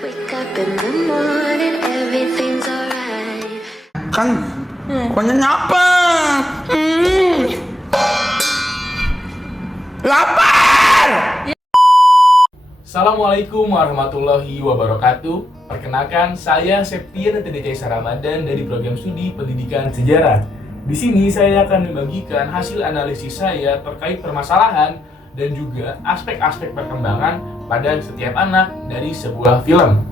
Wake up in the morning, everything's alright. Kan pokoknya nyapa. Lapar. Assalamualaikum warahmatullahi wabarakatuh. Perkenalkan, saya Septian TDC Ramadan dari program studi Pendidikan Sejarah. Di sini saya akan membagikan hasil analisis saya terkait permasalahan dan juga aspek-aspek perkembangan pada setiap anak dari sebuah film.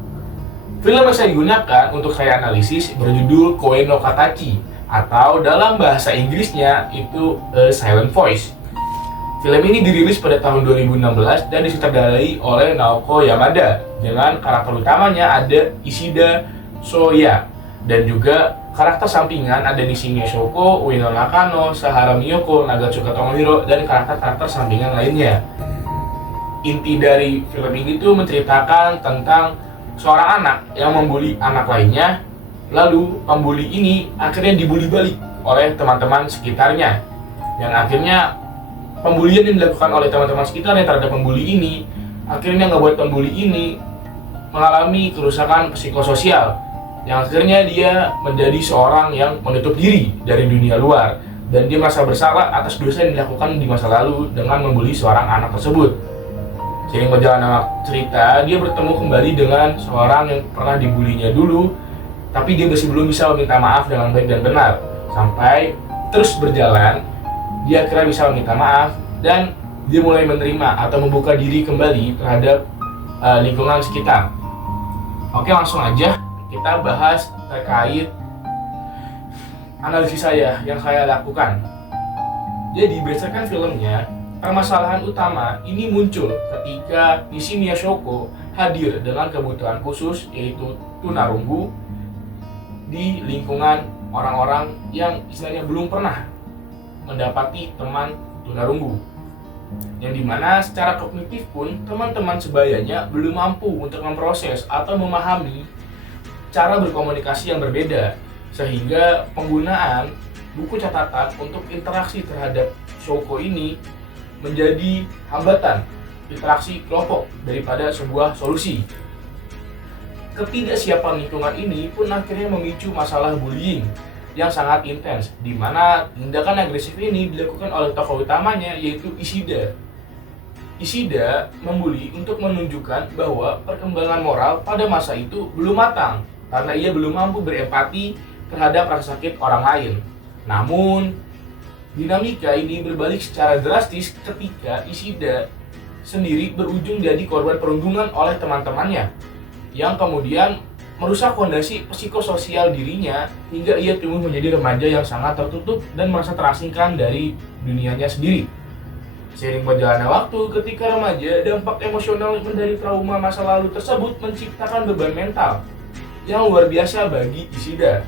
Film yang saya gunakan untuk saya analisis berjudul Koe no Katachi, atau dalam bahasa Inggrisnya itu A Silent Voice. Film ini dirilis pada tahun 2016 dan disutradarai oleh Naoko Yamada dengan karakter utamanya ada Ishida Soya dan juga karakter sampingan ada Nishimiya Shoko, Ueno Nakano, Sahara Miyoko, Nagatsuka Tomohiro, dan karakter-karakter sampingan lainnya. Inti dari film ini tuh menceritakan tentang seorang anak yang membuli anak lainnya, lalu pembuli ini akhirnya dibully balik oleh teman-teman sekitarnya, yang akhirnya pembulian yang dilakukan oleh teman-teman sekitarnya terhadap pembuli ini akhirnya ngebuat pembuli ini mengalami kerusakan psikososial, yang akhirnya dia menjadi seorang yang menutup diri dari dunia luar dan dia merasa bersalah atas dosa yang dilakukan di masa lalu dengan membuli seorang anak tersebut. Seiring berjalannya cerita, dia bertemu kembali dengan seorang yang pernah dibulinya dulu, tapi dia masih belum bisa meminta maaf dengan baik dan benar. Sampai terus berjalan, dia akhirnya bisa meminta maaf dan dia mulai menerima atau membuka diri kembali terhadap lingkungan sekitar. Oke, langsung aja kita bahas terkait analisis saya yang saya lakukan. Jadi berdasarkan filmnya, permasalahan utama ini muncul ketika Nishimiya Shoko hadir dengan kebutuhan khusus, yaitu tunarunggu, di lingkungan orang-orang yang istilahnya belum pernah mendapati teman tunarunggu, yang dimana secara kognitif pun teman-teman sebayanya belum mampu untuk memproses atau memahami cara berkomunikasi yang berbeda, sehingga penggunaan buku catatan untuk interaksi terhadap Shoko ini menjadi hambatan interaksi kelompok daripada sebuah solusi. Ketidaksiapan lingkungan ini pun akhirnya memicu masalah bullying yang sangat intens, di mana tindakan agresif ini dilakukan oleh tokoh utamanya, yaitu Ishida. Ishida membuli untuk menunjukkan bahwa perkembangan moral pada masa itu belum matang karena ia belum mampu berempati terhadap rasa sakit orang lain. Namun, dinamika ini berbalik secara drastis ketika Ishida sendiri berujung jadi korban perundungan oleh teman-temannya, yang kemudian merusak fondasi psikososial dirinya hingga ia tumbuh menjadi remaja yang sangat tertutup dan merasa terasingkan dari dunianya sendiri. Seiring berjalannya waktu, ketika remaja, dampak emosional dari trauma masa lalu tersebut menciptakan beban mental yang luar biasa bagi Ishida,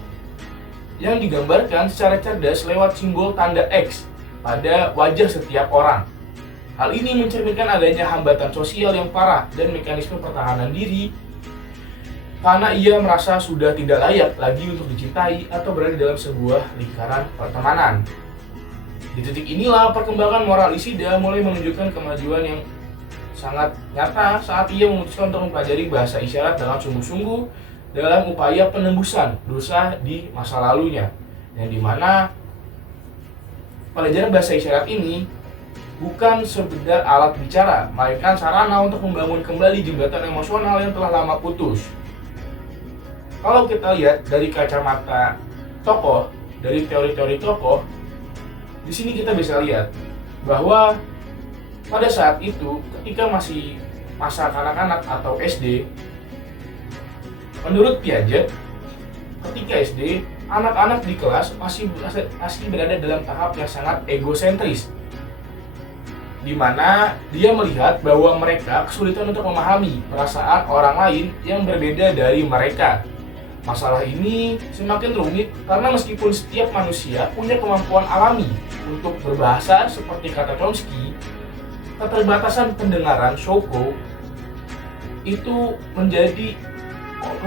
yang digambarkan secara cerdas lewat simbol tanda X pada wajah setiap orang. Hal ini mencerminkan adanya hambatan sosial yang parah dan mekanisme pertahanan diri karena ia merasa sudah tidak layak lagi untuk dicintai atau berada dalam sebuah lingkaran pertemanan. Di titik inilah perkembangan moral Ishida mulai menunjukkan kemajuan yang sangat nyata saat ia memutuskan untuk mempelajari bahasa isyarat dengan sungguh-sungguh dalam upaya penembusan dosa di masa lalunya, yang dimana pelajaran bahasa isyarat ini bukan sekedar alat bicara, melainkan sarana untuk membangun kembali jembatan emosional yang telah lama putus. Kalau kita lihat dari kacamata tokoh, dari teori-teori tokoh, di sini kita bisa lihat bahwa pada saat itu ketika masih masa kanak-kanak atau SD, menurut Piaget, ketika SD, anak-anak di kelas masih berada dalam tahap yang sangat egosentris, di mana dia melihat bahwa mereka kesulitan untuk memahami perasaan orang lain yang berbeda dari mereka. Masalah ini semakin rumit karena meskipun setiap manusia punya kemampuan alami untuk berbahasa seperti kata Chomsky, keterbatasan pendengaran Shoko itu menjadi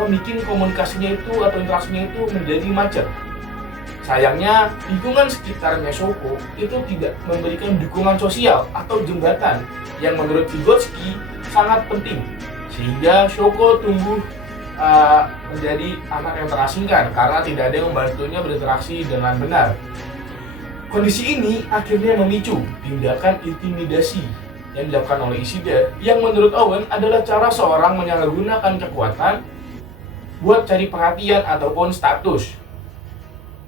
bikin komunikasinya itu atau interaksinya itu menjadi macet. Sayangnya, lingkungan sekitarnya Shoko itu tidak memberikan dukungan sosial atau jembatan yang menurut Vygotsky sangat penting, sehingga Shoko tumbuh menjadi anak yang terasingkan karena tidak ada yang membantunya berinteraksi dengan benar. Kondisi ini akhirnya memicu tindakan intimidasi yang dilakukan oleh Ishida yang menurut Owen adalah cara seorang menyalahgunakan kekuatan buat cari perhatian ataupun status.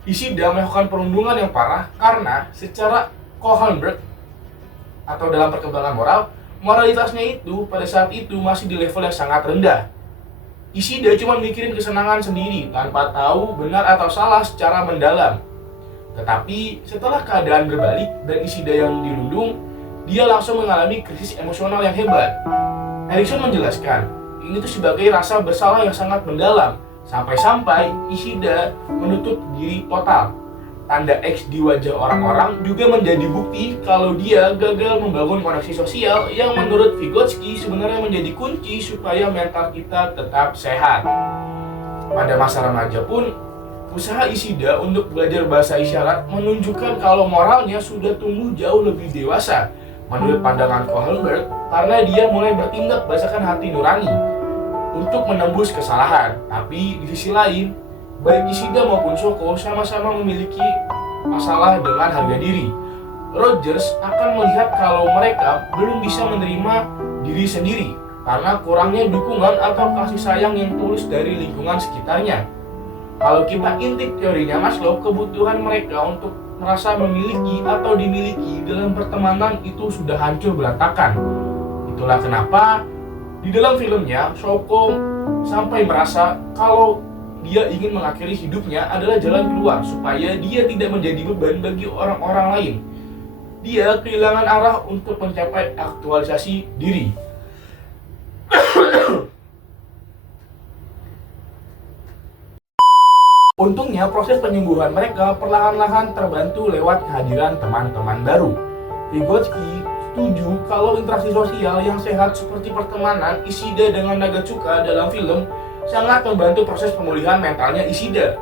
Ishida melakukan perundungan yang parah karena secara Kohlberg atau dalam perkembangan moral, moralitasnya itu pada saat itu masih di level yang sangat rendah. Ishida cuma mikirin kesenangan sendiri tanpa tahu benar atau salah secara mendalam. Tetapi setelah keadaan berbalik dan Ishida yang dirundung, dia langsung mengalami krisis emosional yang hebat. Erikson menjelaskan, ini tuh sebagai rasa bersalah yang sangat mendalam, sampai-sampai Ishida menutup diri total. Tanda X di wajah orang-orang juga menjadi bukti kalau dia gagal membangun koneksi sosial yang menurut Vygotsky sebenarnya menjadi kunci supaya mental kita tetap sehat. Pada masa remaja pun, usaha Ishida untuk belajar bahasa isyarat menunjukkan kalau moralnya sudah tumbuh jauh lebih dewasa menurut pandangan Kohlberg, karena dia mulai bertindak berdasarkan hati nurani untuk menembus kesalahan. Tapi di sisi lain, baik Ishida maupun Shoko sama-sama memiliki masalah dengan harga diri. Rogers akan melihat kalau mereka belum bisa menerima diri sendiri karena kurangnya dukungan atau kasih sayang yang tulus dari lingkungan sekitarnya. Kalau kita intip teorinya Maslow, kebutuhan mereka untuk merasa memiliki atau dimiliki dalam pertemanan itu sudah hancur berantakan. Itulah kenapa di dalam filmnya Shoko sampai merasa kalau dia ingin mengakhiri hidupnya adalah jalan keluar supaya dia tidak menjadi beban bagi orang-orang lain. Dia kehilangan arah untuk mencapai aktualisasi diri. Untungnya proses penyembuhan mereka perlahan-lahan terbantu lewat kehadiran teman-teman baru. Vygotsky setuju kalau interaksi sosial yang sehat seperti pertemanan Ishida dengan Nagatsuka dalam film sangat membantu proses pemulihan mentalnya Ishida.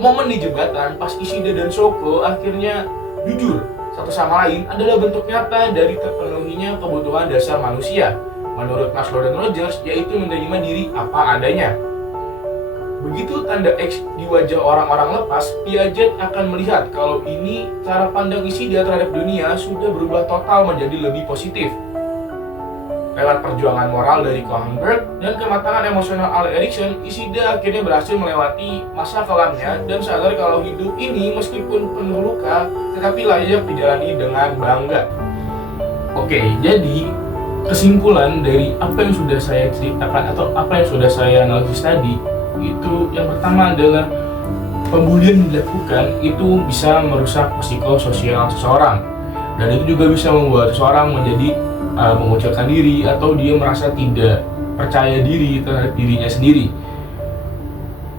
Momen di jembatan pas Ishida dan Shoko akhirnya jujur satu sama lain adalah bentuk nyata dari terpenuhinya kebutuhan dasar manusia menurut Maslow dan Rogers, yaitu menerima diri apa adanya. Begitu tanda X di wajah orang-orang lepas, Piaget akan melihat kalau ini cara pandang Ishida terhadap dunia sudah berubah total menjadi lebih positif. Lewat perjuangan moral dari Kohlberg dan kematangan emosional ala Erikson, Ishida akhirnya berhasil melewati masa kelamnya dan sadar kalau hidup ini meskipun penuh luka, tetapi layak dijalani dengan bangga. Oke, jadi kesimpulan dari apa yang sudah saya ceritakan atau apa yang sudah saya analisis tadi, itu yang pertama adalah pembulian yang dilakukan itu bisa merusak psikososial seseorang, dan itu juga bisa membuat seseorang menjadi mengucilkan diri atau dia merasa tidak percaya diri terhadap dirinya sendiri.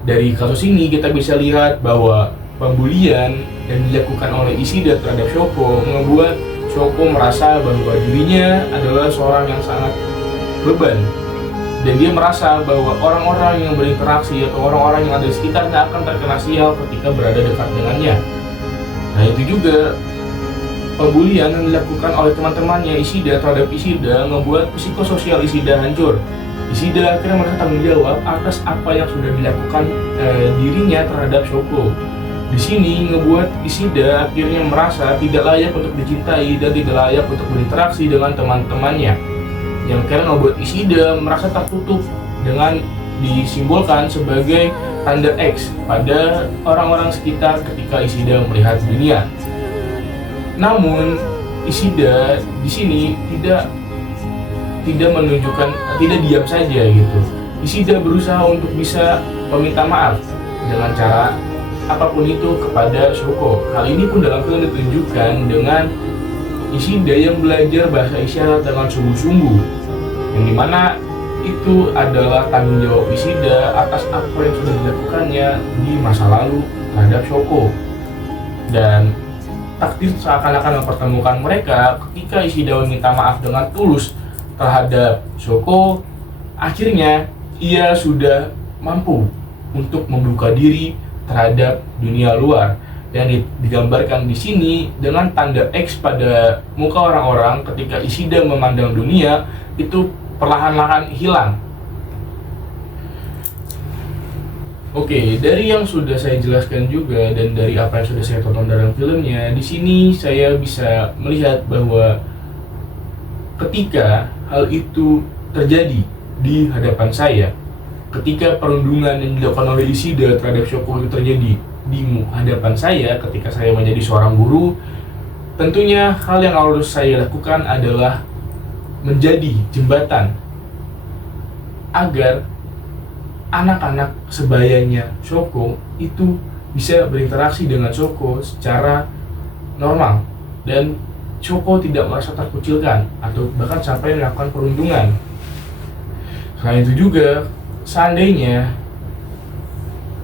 Dari kasus ini kita bisa lihat bahwa pembulian yang dilakukan oleh Ishida terhadap Shoko membuat Shoko merasa bahwa dirinya adalah seorang yang sangat beban, dan dia merasa bahwa orang-orang yang berinteraksi atau orang-orang yang ada di sekitarnya akan terkena sial ketika berada dekat dengannya. Nah, itu juga pembulian yang dilakukan oleh teman-temannya Ishida terhadap Ishida membuat psikososial Ishida hancur. Ishida akhirnya merasa tanggung jawab atas apa yang sudah dilakukan dirinya terhadap Shoko. Di sini ngebuat Ishida akhirnya merasa tidak layak untuk dicintai dan tidak layak untuk berinteraksi dengan teman-temannya, yang akhirnya membuat Ishida merasa tertutup dengan disimbolkan sebagai tanda X pada orang-orang sekitar ketika Ishida melihat dunia. Namun Ishida di sini tidak menunjukkan, tidak diam saja gitu. Ishida berusaha untuk bisa meminta maaf dengan cara apapun itu kepada Shoko. Hal ini pun dalam film ditunjukkan dengan Ishida yang belajar bahasa isyarat dengan sungguh-sungguh, yang dimana itu adalah tanggung jawab Ishida atas apa yang sudah dilakukannya di masa lalu terhadap Shoko. Dan takdir seakan-akan mempertemukan mereka ketika Ishida meminta maaf dengan tulus terhadap Shoko. Akhirnya ia sudah mampu untuk membuka diri terhadap dunia luar, dan digambarkan di sini dengan tanda X pada muka orang-orang ketika Ishida memandang dunia itu perlahan-lahan hilang. Oke, dari yang sudah saya jelaskan juga dan dari apa yang sudah saya tonton dalam filmnya, di sini saya bisa melihat bahwa ketika hal itu terjadi di hadapan saya, ketika perundungan yang dilakukan oleh Ishida terhadap Shoko itu terjadi di hadapan saya ketika saya menjadi seorang guru, tentunya hal yang harus saya lakukan adalah menjadi jembatan agar anak-anak sebayanya Shoko itu bisa berinteraksi dengan Shoko secara normal dan Shoko tidak merasa terkucilkan atau bahkan sampai melakukan perundungan. Selain itu juga, seandainya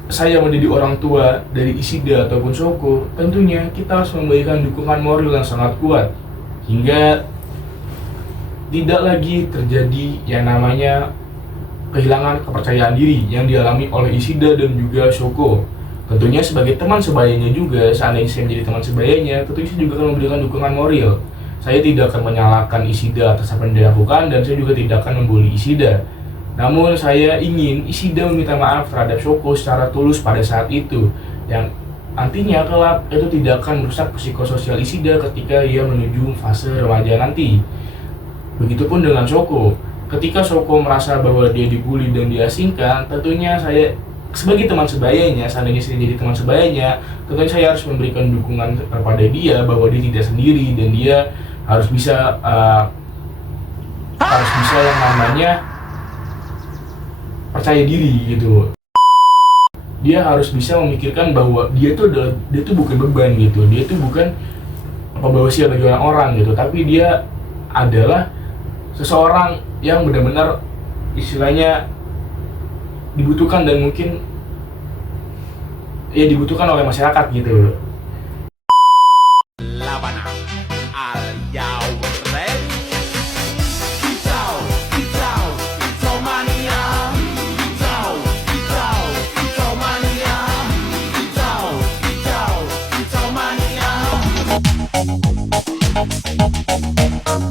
saya menjadi orang tua dari Ishida ataupun Shoko, tentunya kita harus memberikan dukungan moral yang sangat kuat hingga tidak lagi terjadi yang namanya kehilangan kepercayaan diri yang dialami oleh Ishida dan juga Shoko. Tentunya sebagai teman sebayanya juga, seandainya saya menjadi teman sebayanya, tentunya saya juga akan memberikan dukungan moral. Saya tidak akan menyalahkan Ishida atas apa yang dilakukan dan saya juga tidak akan membuli Ishida. Namun saya ingin Ishida meminta maaf terhadap Shoko secara tulus pada saat itu, yang nantinya kelak itu tidak akan merusak psikososial Ishida ketika ia menuju fase remaja nanti. Begitupun dengan Shoko. Ketika Shoko merasa bahwa dia dibully dan diasingkan, tentunya saya sebagai teman sebayanya, seandainya saya jadi teman sebayanya, tentunya saya harus memberikan dukungan kepada dia bahwa dia tidak sendiri dan dia harus bisa yang namanya percaya diri gitu. Dia harus bisa memikirkan bahwa dia tuh bukan beban gitu, dia tuh bukan pembawa sial bagi orang gitu, tapi dia adalah seseorang yang benar-benar istilahnya dibutuhkan dan mungkin ya dibutuhkan oleh masyarakat gitu.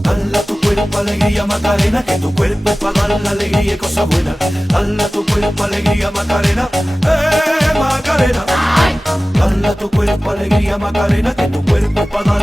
Dala tu cuerpo alegría Macarena, que tu cuerpo es para dar la alegría y cosas buenas. Dala tu cuerpo alegría Macarena, Macarena. Dala tu cuerpo alegría Macarena, que tu cuerpo es para dar